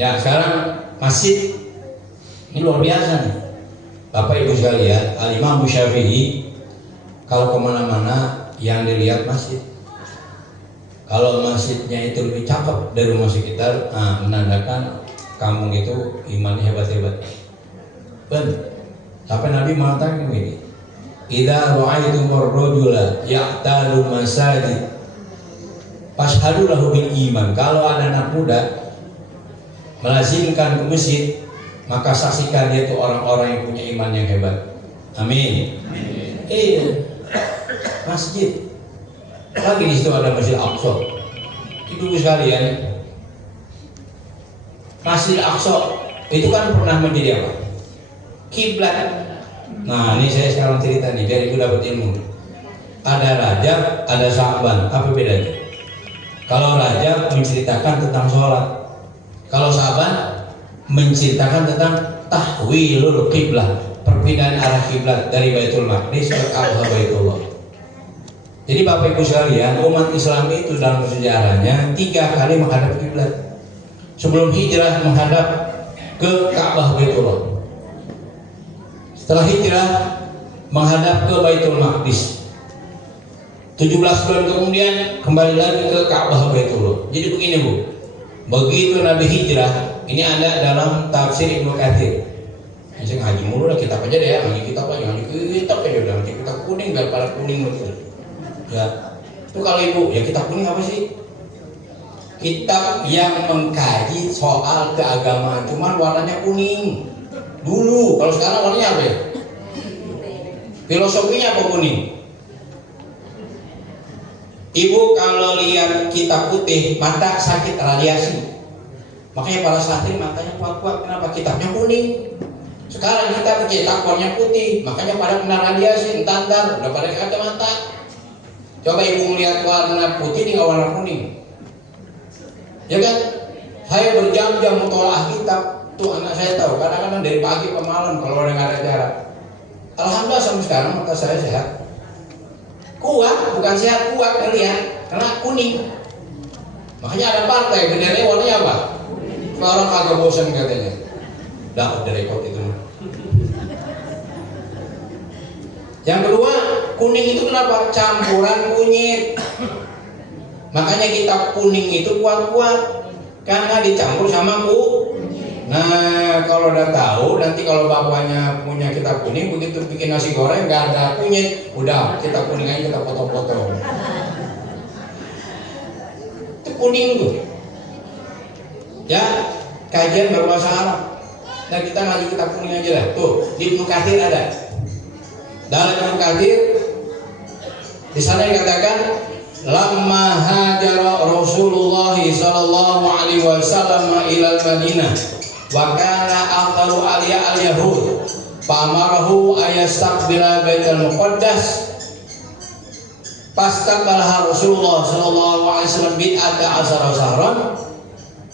Ya sekarang masjid ini luar biasa nih, Bapak Ibu sekalian. Al-Imam Syafi'i kalau kemana-mana yang dilihat masjid. Kalau masjidnya itu lebih cakep dari rumah sekitar, menandakan kampung itu imannya hebat-hebat. Sampai Nabi mengatakan ini, idza ra'aitumur rajula ya'talu masajid fashhadu lahu bil iman. Kalau ada anak muda melazimkan ke masjid, maka saksikan dia itu orang-orang yang punya iman yang hebat. Amin. Masjid. Lagi di situ ada Masjid Aqsa. Ibu sekalian, Masjid Aqsa itu kan pernah menjadi apa? Kiblat. Nah, ini saya sekarang cerita nih biar ibu dapat ilmu. Ada Rajab, ada Sya'ban. Apa bedanya? Kalau Rajab menceritakan tentang sholat, kalau Sya'ban menceritakan tentang tahwilul qiblah, perpindahan arah kiblat dari Baitul Maqdis ke Ka'bah Baitullah. Jadi Bapak Ibu sekalian, umat Islam itu dalam sejarahnya 3 kali menghadap kiblat. Sebelum hijrah menghadap ke Ka'bah Baitullah. Setelah hijrah menghadap ke Baitul Maqdis. 17 bulan kemudian kembali lagi ke Ka'bah Baitullah. Jadi begini Bu, begitu Nabi hijrah, ini ada dalam tafsir Ibnu Katsir. Saya ngaji mulu lah, kitab aja deh ya, ngaji kitab aja udah, nanti kitab kuning biar pada kuning betul. Ya, itu kalau ibu, ya kitab kuning apa sih? Kitab yang mengkaji soal keagamaan, cuman warnanya kuning dulu. Kalau sekarang warnanya apa ya? Filosofinya apa kuning? Ibu kalau lihat kitab putih, mata sakit radiasi. Makanya para santri matanya kuat-kuat. Kenapa? Kitabnya kuning. Sekarang kita cetak warnanya putih, makanya pada kena radiasi, entar udah pada kacamata. Coba ibu melihat warna putih dengan warna kuning, ya kan? Saya berjam-jam mutolaah kitab, tuh anak saya tahu. Kadang-kadang dari pagi ke malam kalau ada nggak ada acara. Alhamdulillah sampai sekarang mata saya sehat, kuat, bukan sehat kuat ngelihat, karena kuning. Makanya ada partai benderanya warnanya apa? Orang agak bosan katanya. Dah udah rekod itu. Yang kedua, kuning itu kenapa? Campuran kunyit. Makanya kitab kuning itu kuat-kuat karena dicampur sama kunyit. Nah, kalau udah tahu, nanti kalau bapaknya punya kitab kuning, begitu bikin nasi goreng nggak ada kunyit, udah kitab kuning aja kita potong-potong. Itu kuning tuh. Ya, kajian berbahasa Arab. Nah, kita ngaji kitab kuning aja lah. Tuh, di Ibnu Katsir ada. Dalam Ibnu Katsir di sana dikatakan lamma hajara Rasulullah sallallahu alaihi wasallam ila Madinah wa kana aqtaru aliya al-yahud fa amarahu ayastaqbila Baitul Muqaddas fastaqbalaha Rasulullah sallallahu alaihi wasallam bid'ata asara sahran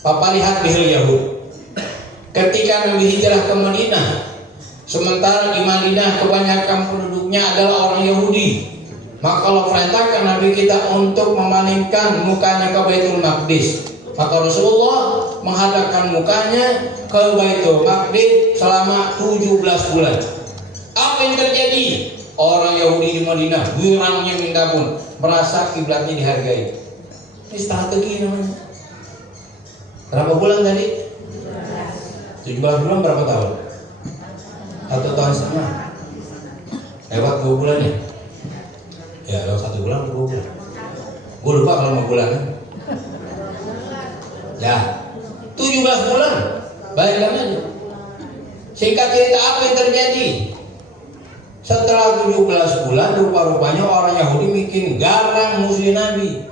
fapalihat bihil yahud. Ketika Nabi hijrah ke Madinah, sementara di Madinah kebanyakan penduduknya adalah orang Yahudi, maka Allah perintahkan Nabi kita untuk memalingkan mukanya ke Baitul Maqdis. Maka Rasulullah menghadapkan mukanya ke Baitul Maqdis selama 17 bulan. Apa yang terjadi? Orang Yahudi di Madinah girangnya minta pun, merasa kiblatnya dihargai. Ini strategi namanya. Berapa bulan tadi? 17 bulan berapa tahun? 1 tahun setengah. Lewat 2 bulan ya? Ya lewat 1 bulan 2 bulan. Gue lupa kalau mau bulan kan? Ya 17 bulan. Bayangkan aja. Singkat cerita apa yang terjadi? Setelah 17 bulan rupa-rupanya orang Yahudi bikin garang musuh Nabi.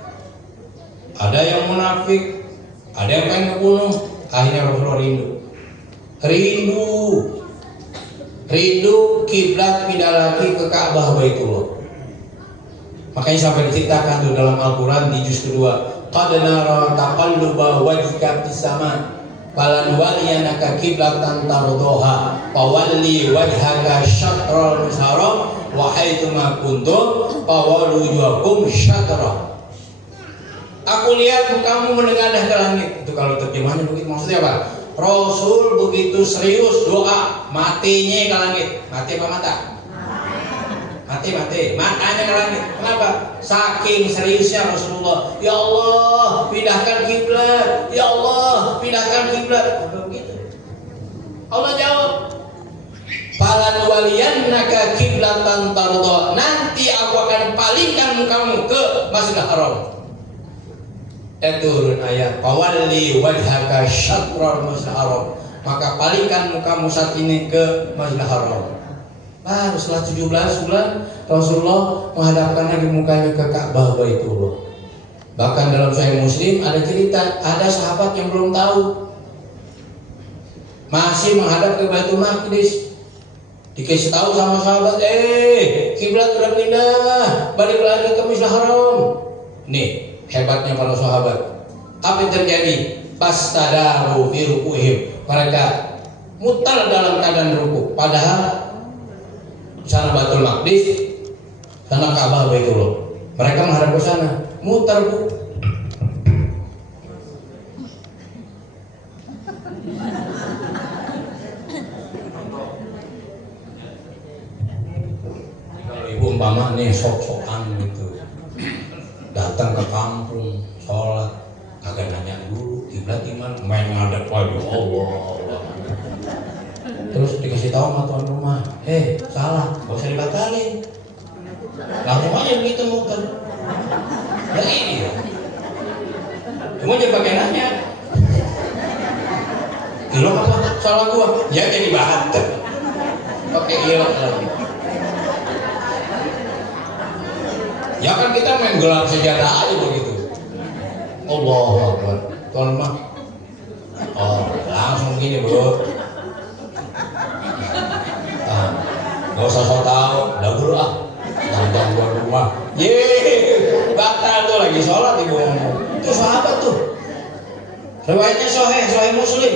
Ada yang munafik, ada yang pengen ngebunuh. Akhirnya Rasulullah rindu kiblat pindah lagi ke Ka'bah Baitullah. Makanya sampai diceritakan tuh dalam Al-Quran di juz kedua, qad nara taqalluba wajhika fis sama falan waliyanaka qiblatan tardoha fawalli wajhaka syatral haram wa haitsu ma kuntum fawallu wujuhakum syatra. Aku lihat kamu menengadah ke langit. Itu kalau terjemahannya begitu, maksudnya apa? Rasul begitu serius doa, matinya ke langit. Mati apa mata? Mati. Matanya ke langit. Kenapa? Saking seriusnya Rasulullah. Ya Allah, pindahkan kiblat. Ya Allah, pindahkan kiblat. Begitu. Allah jawab, falan waliyannaka kiblatan tardha. Nanti aku akan palingkan kamu ke Masjidil Haram. Turun ayat, fawalli wajhaka syatral Masjidil Haram. Maka palingkan kamu saat ini ke Masjidil Haram. Baru setelah 17 bulan Rasulullah menghadapkan lagi mukanya ke Ka'bah Baitullah. Bahkan dalam Sahih Muslim ada cerita, ada sahabat yang belum tahu, masih menghadap ke Baitul Maqdis. Dikasih tahu sama sahabat, kiblat udah pindah, balik lagi ke Masjidil Haram. Nih hebatnya para sahabat. Apa yang terjadi? Pastadaru fi rukuhim. Mereka mutar dalam keadaan ruku. Padahal sana Baitul Maqdis, sana Ka'bah Baitullah. Mereka menghadap ke sana, mutar bu. Kalau ibu umpama nih sok-sokan gitu, datang ke kampung sholat, kagak nanya dulu kiblat gimana, main ngadep aja Allah. Terus dikasih tahu sama tuan rumah, salah, gak usah dibatalin, langsung aja begitu muter. Ya iya, cuma jangan pakai nanya, ilok apa salah gua, ya jadi bahater, pakai ilok lagi. Ya kan kita main gelar senjata aja begitu. Allahu Akbar. Tuan rumah, langsung gini bro. Gak usah so tau, udah guru tantang tuan rumah. Batal tuh lagi sholat ibu ngomong. Itu sahabat tuh. Riwayatnya Sahih Muslim.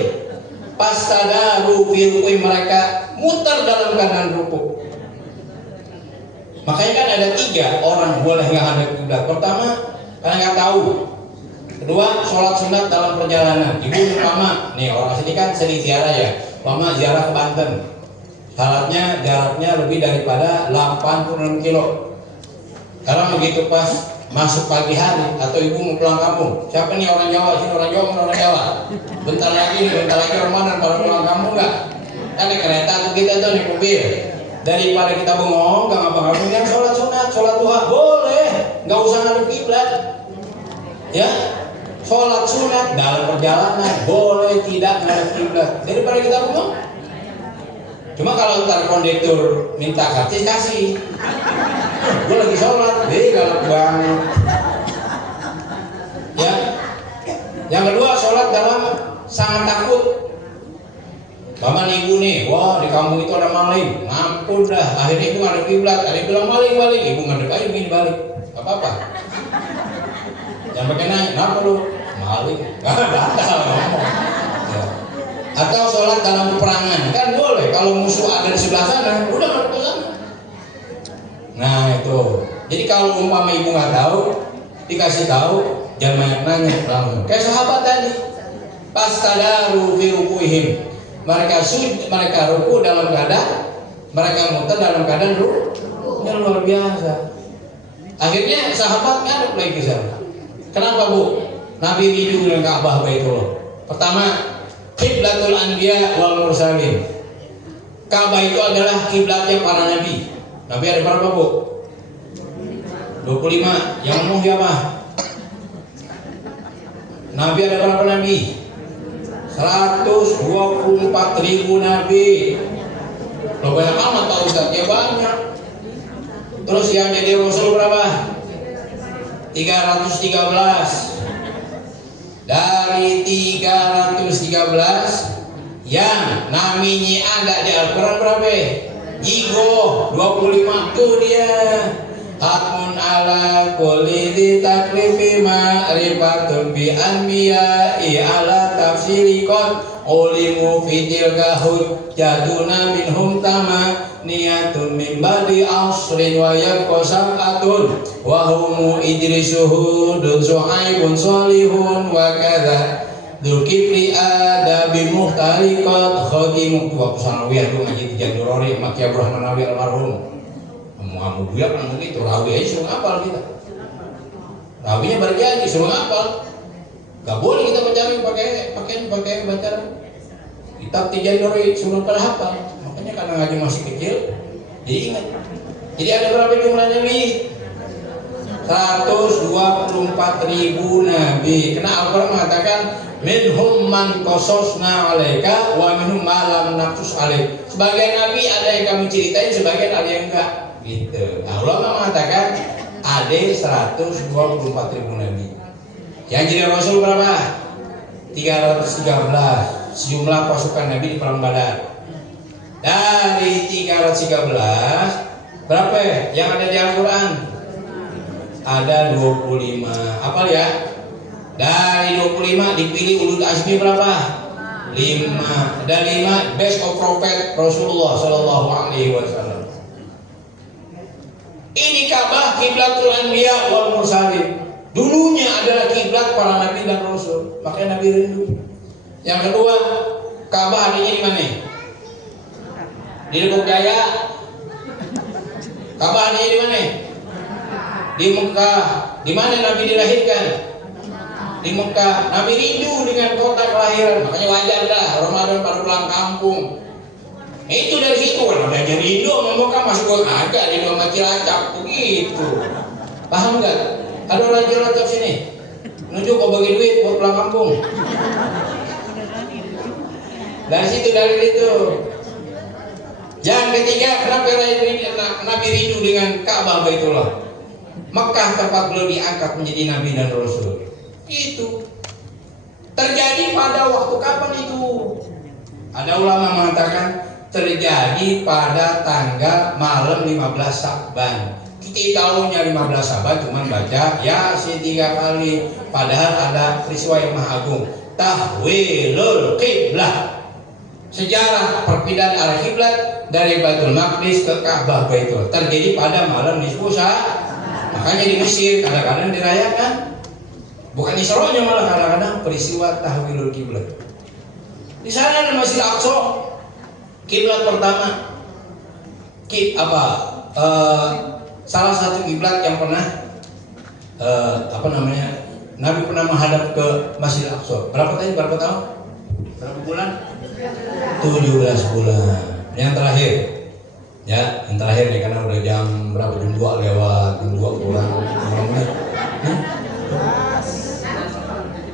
Pastadaru fi ruku'i, mereka muter dalam keadaan ruku. Makanya kan ada 3 orang boleh menghadap kiblat. Pertama, karena nggak tahu. Kedua, sholat sunat dalam perjalanan. Ibu umpama, nih orang sini kan sering ziarah ya. Umpama ziarah ke Banten. Syaratnya jaraknya lebih daripada 86 kilo. Karena begitu pas masuk pagi hari atau ibu mau pulang kampung, siapa nih orang Jawa? Sini orang Jawa. Bentar lagi Ramadan pada pulang kampung nggak? Kan di kereta tuh kita tuh nih mobil. Daripada kita bengong, gak ngapa-ngapain, yang sholat sunat, sholat duha boleh, nggak usah ngadep kiblat. Ya, sholat sunat dalam perjalanan boleh tidak ngadep kiblat. Daripada kita bengong. Cuma kalau ntar kondektur minta karcis kasih, gue lagi sholat, galak banget. Ya, yang kedua sholat dalam sangat takut. Paman ibu nih, wah di kampung itu ada maling, ngampun dah. Akhirnya ibu ngadep kiblat, ada yang bilang maling, ibu ngadep aja begini balik, gak apa-apa. Jangan pakai nanya, kenapa lu? Maling, batal ngomong. Ya. Atau sholat dalam peperangan, kan boleh. Kalau musuh ada di sebelah sana, udah ngadep ke sana. Nah itu. Jadi kalau umpama ibu nggak tahu, dikasih tahu, jangan banyak nanya langsung. Kayak sahabat tadi, pastadaru fi ruku'ihim. Mereka ruku dalam keadaan, mereka muter dalam keadaan rukunya luar biasa. Akhirnya sahabat ngadep lagi ke sana. Kenapa bu? Nabi rindu dengan Ka'bah Baitullah. Pertama, kiblatul anbiya wal mursalin. Ka'bah itu adalah kiblatnya para nabi. Nabi ada berapa bu? 25. Yang ngomong siapa? Nabi ada berapa nabi? 124.000 nabi. Lo banyak amat Pak Ustaz, ya banyak. Terus yang jadi Rasul berapa? 313. Dari 313 yang namanya ada di Al-Quran berapa? Jigo 25 tuh dia. Hatmun ala kulli di taklifi ma'rifatun bi anbiya'i ala tafsiri qad ulimu fitil kahud jaduna minhum tama niyatun min badi asrin wa yakosab'atun wa humu idrisuhudun suhaibun solihun wa kadha Dzulkifli adabi muhtariqat khadimu waktu sanawiyah lu ngaji di Jadurori Maki Abdurrahman Nawawi almarhum. Muhammad Buya kan begitu, rawi aja suruh ngapal kita. Rawinya berjanji suruh ngapal. Gak boleh kita mencari pakai baca kitab Jadurori suruh pada hafal. Makanya karena ngaji masih kecil, jadi ingat. Jadi ada berapa jumlahnya nih? 124.000 nabi. Karena Al-Quran mengatakan minhum man qasasna 'alaika wa minhum ma lam naqsus 'alaik. Sebagian nabi ada yang kami ceritain, sebagian ada yang enggak. Gitu. Allah mengatakan ada 124.000 nabi. Yang jadi Rasul berapa? 313. Sejumlah pasukan nabi di perang Badar. Dari 313 berapa yang ada di Al-Quran? Ada 25. Apa ya? Dari 25 dipilih ulul azmi berapa? 5. Dan 5 best of prophet Rasulullah Sallallahu Alaihi Wasallam. Ini Ka'bah kiblatul anbiya wal mursalin. Dulunya adalah kiblat para nabi dan rasul. Makanya Nabi rindu. Yang kedua, Ka'bah adanya di mana? Di Depok Jaya. Ka'bah adanya di mana? Di Mekah. Di mana Nabi dilahirkan? Di Mekah. Nabi rindu dengan kota kelahiran. Makanya wajar dah Ramadan pada pulang kampung. Itu dari situ kan ada rindu sama Mekah, masuk gua agak rindu sama Cilacap begitu. Paham nggak? Ada orang Cilacap sini nunjuk kau bagi duit buat pulang kampung. Dari situ dari itu. Yang ketiga, kenapa Nabi rindu dengan Ka'bah Baitullah? Mekah tempat beliau diangkat menjadi nabi dan rasul. Itu terjadi pada waktu kapan itu? Ada ulama mengatakan terjadi pada tanggal malam 15 Sya'ban. Kita tahunya 15 Sya'ban cuma baca Yasin 3 kali. Padahal ada peristiwa yang maha agung, tahwilul qiblah. Sejarah perpindahan arah kiblat dari Baitul Maqdis ke Ka'bah Baitul terjadi pada malam nisfu Sya'ban. Makanya di Mesir kadang-kadang dirayakan, bukan Isra-nya malah kadang-kadang peristiwa tahwilul kiblat. Di sana ada Masjid Al-Aqsa, kiblat pertama. Salah satu kiblat yang pernah Nabi pernah menghadap ke Masjid Al-Aqsa. Berapa tahun? Berapa bulan? 17 bulan. Yang terakhir. Ya, yang terakhir nih karena udah jam berapa? Jam 2 lewat, jam 2 kurang 5 menit.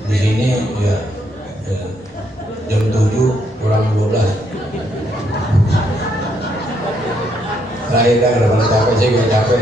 Di sini ya jam 7 kurang 12. Terakhir dah, udah capek sih, gue capek.